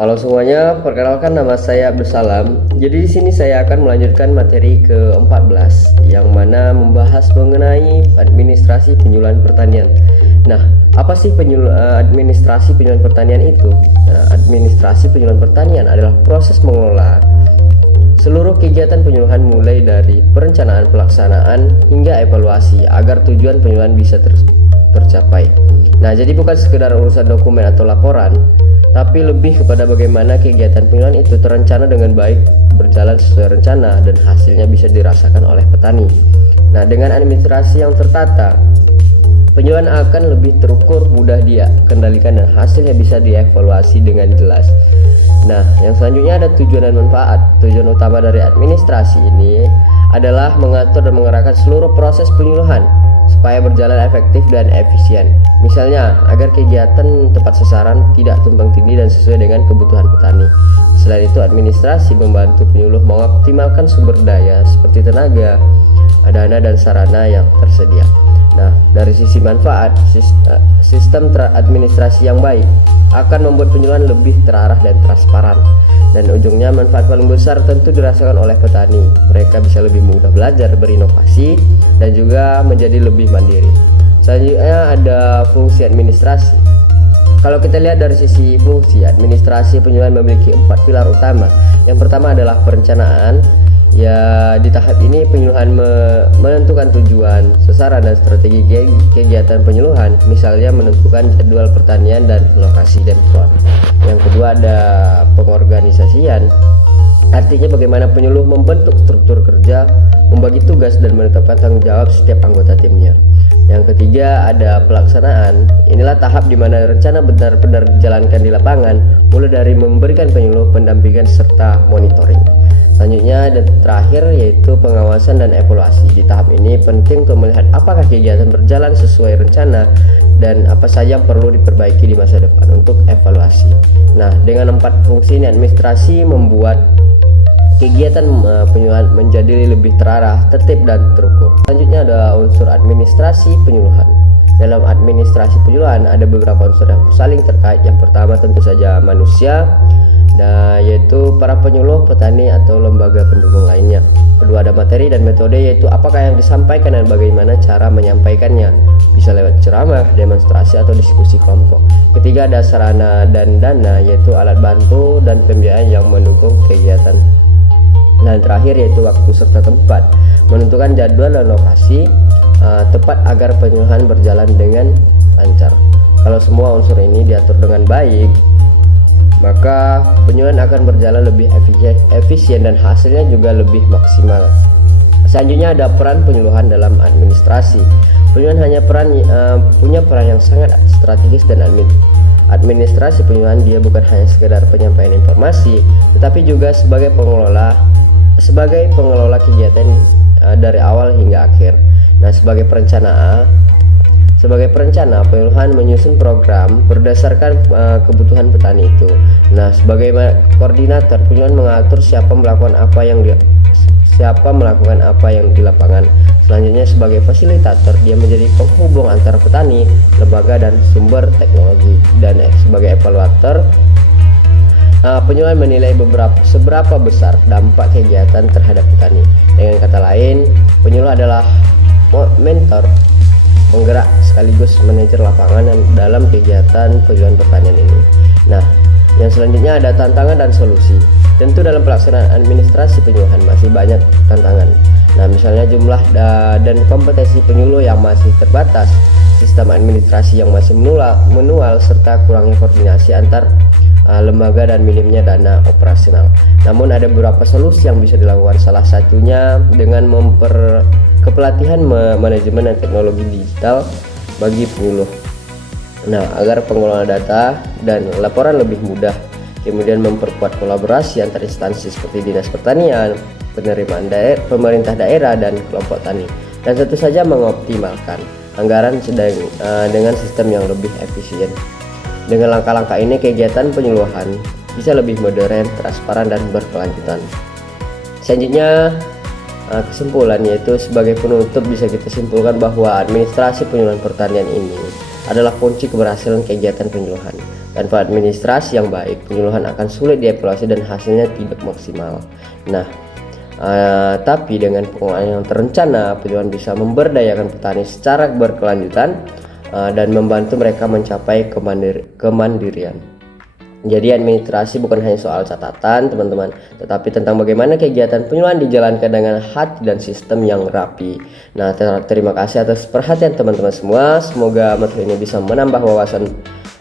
Halo semuanya, perkenalkan nama saya Abdul Salam. Jadi di sini saya akan melanjutkan materi ke-14 yang mana membahas mengenai administrasi penyuluhan pertanian. Nah, apa sih administrasi penyuluhan pertanian itu? Nah, administrasi penyuluhan pertanian adalah proses mengelola seluruh kegiatan penyuluhan mulai dari perencanaan, pelaksanaan hingga evaluasi agar tujuan penyuluhan bisa tercapai. Nah, jadi bukan sekedar urusan dokumen atau laporan, tapi lebih kepada bagaimana kegiatan penyuluhan itu terencana dengan baik, berjalan sesuai rencana, dan hasilnya bisa dirasakan oleh petani. Nah, dengan administrasi yang tertata, penyuluhan akan lebih terukur, mudah dia kendalikan, dan hasilnya bisa dievaluasi dengan jelas. Nah, yang selanjutnya ada tujuan dan manfaat. Tujuan utama dari administrasi ini adalah mengatur dan mengerahkan seluruh proses penyuluhan supaya berjalan efektif dan efisien. Misalnya, agar kegiatan tepat sasaran, tidak tumpang tindih, dan sesuai dengan kebutuhan petani. Selain itu, administrasi membantu penyuluh mengoptimalkan sumber daya seperti tenaga, dana, dan sarana yang tersedia. Nah, dari sisi manfaat, sistem administrasi yang baik akan membuat penyuluhan lebih terarah dan transparan. Dan ujungnya, manfaat paling besar tentu dirasakan oleh petani. Mereka bisa lebih mudah belajar, berinovasi, dan juga menjadi lebih mandiri. Selanjutnya ada fungsi administrasi. Kalau kita lihat dari sisi fungsi, administrasi penyuluhan memiliki 4 pilar utama. Yang pertama adalah perencanaan. Ya, di tahap ini penyuluhan menentukan tujuan, sasaran, dan strategi kegiatan penyuluhan, misalnya menentukan jadwal pertanian dan lokasi dempron. Yang kedua ada pengorganisasian, artinya bagaimana penyuluh membentuk struktur kerja, membagi tugas, dan menetapkan tanggung jawab setiap anggota timnya. Yang ketiga ada pelaksanaan. Inilah tahap di mana rencana benar-benar dijalankan di lapangan, mulai dari memberikan penyuluh, pendampingan, serta monitoring. Selanjutnya dan terakhir yaitu pengawasan dan evaluasi. Di tahap ini penting untuk melihat apakah kegiatan berjalan sesuai rencana dan apa saja yang perlu diperbaiki di masa depan untuk evaluasi. Nah, dengan 4 fungsi ini administrasi membuat kegiatan penyuluhan menjadi lebih terarah, tertib, dan terukur. Selanjutnya ada unsur administrasi penyuluhan. Dalam administrasi penyuluhan ada beberapa unsur yang saling terkait. Yang pertama tentu saja manusia, yaitu para penyuluh, petani, atau lembaga pendukung lainnya. Kedua ada materi dan metode, yaitu apakah yang disampaikan dan bagaimana cara menyampaikannya, bisa lewat ceramah, demonstrasi, atau diskusi kelompok. Ketiga ada sarana dan dana, yaitu alat bantu dan pembiayaan yang mendukung kegiatan. Dan terakhir yaitu waktu serta tempat, menentukan jadwal dan lokasi tepat agar penyuluhan berjalan dengan lancar. Kalau semua unsur ini diatur dengan baik, maka penyuluhan akan berjalan lebih efisien dan hasilnya juga lebih maksimal. Selanjutnya ada peran penyuluhan dalam administrasi. Penyuluhan punya peran yang sangat strategis dan administrasi penyuluhan dia bukan hanya sekedar penyampaian informasi, tetapi juga sebagai pengelola kegiatan dari awal hingga akhir. Nah, sebagai perencana, penyuluhan menyusun program berdasarkan kebutuhan petani itu. Nah, sebagai koordinator, penyuluhan mengatur siapa melakukan apa yang di lapangan. Selanjutnya sebagai fasilitator, dia menjadi penghubung antara petani, lembaga, dan sumber teknologi. Dan sebagai evaluator, penyuluhan menilai seberapa besar dampak kegiatan terhadap petani. Dengan kata lain, penyuluh adalah mentor, penggerak, sekaligus manajer lapangan dalam kegiatan penyuluhan pertanian ini. Nah, yang selanjutnya ada tantangan dan solusi. Tentu dalam pelaksanaan administrasi penyuluhan masih banyak tantangan. Nah, misalnya jumlah dan kompetensi penyuluh yang masih terbatas, sistem administrasi yang masih manual, serta kurangnya koordinasi antar lembaga dan minimnya dana operasional. Namun ada beberapa solusi yang bisa dilakukan, salah satunya dengan kepelatihan manajemen dan teknologi digital bagi penyuluh. Nah, agar pengelolaan data dan laporan lebih mudah. Kemudian memperkuat kolaborasi antar instansi seperti Dinas Pertanian, pemerintah daerah, dan kelompok tani. Dan tentu saja mengoptimalkan anggaran dengan sistem yang lebih efisien. Dengan langkah-langkah ini, kegiatan penyuluhan bisa lebih modern, transparan, dan berkelanjutan. Selanjutnya kesimpulan, yaitu sebagai penutup bisa kita simpulkan bahwa administrasi penyuluhan pertanian ini adalah kunci keberhasilan kegiatan penyuluhan. Tanpa administrasi yang baik, penyuluhan akan sulit dievaluasi dan hasilnya tidak maksimal. Nah, tapi dengan pengelolaan yang terencana, penyuluhan bisa memberdayakan petani secara berkelanjutan dan membantu mereka mencapai kemandirian. Jadi administrasi bukan hanya soal catatan teman-teman, tetapi tentang bagaimana kegiatan penyuluhan dijalankan dengan hati dan sistem yang rapi. Nah, terima kasih atas perhatian teman-teman semua. Semoga materi ini bisa menambah wawasan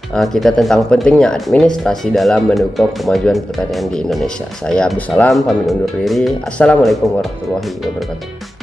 kita tentang pentingnya administrasi dalam mendukung kemajuan pertanian di Indonesia. Saya Abdus Salam, pamit undur diri. Assalamualaikum warahmatullahi wabarakatuh.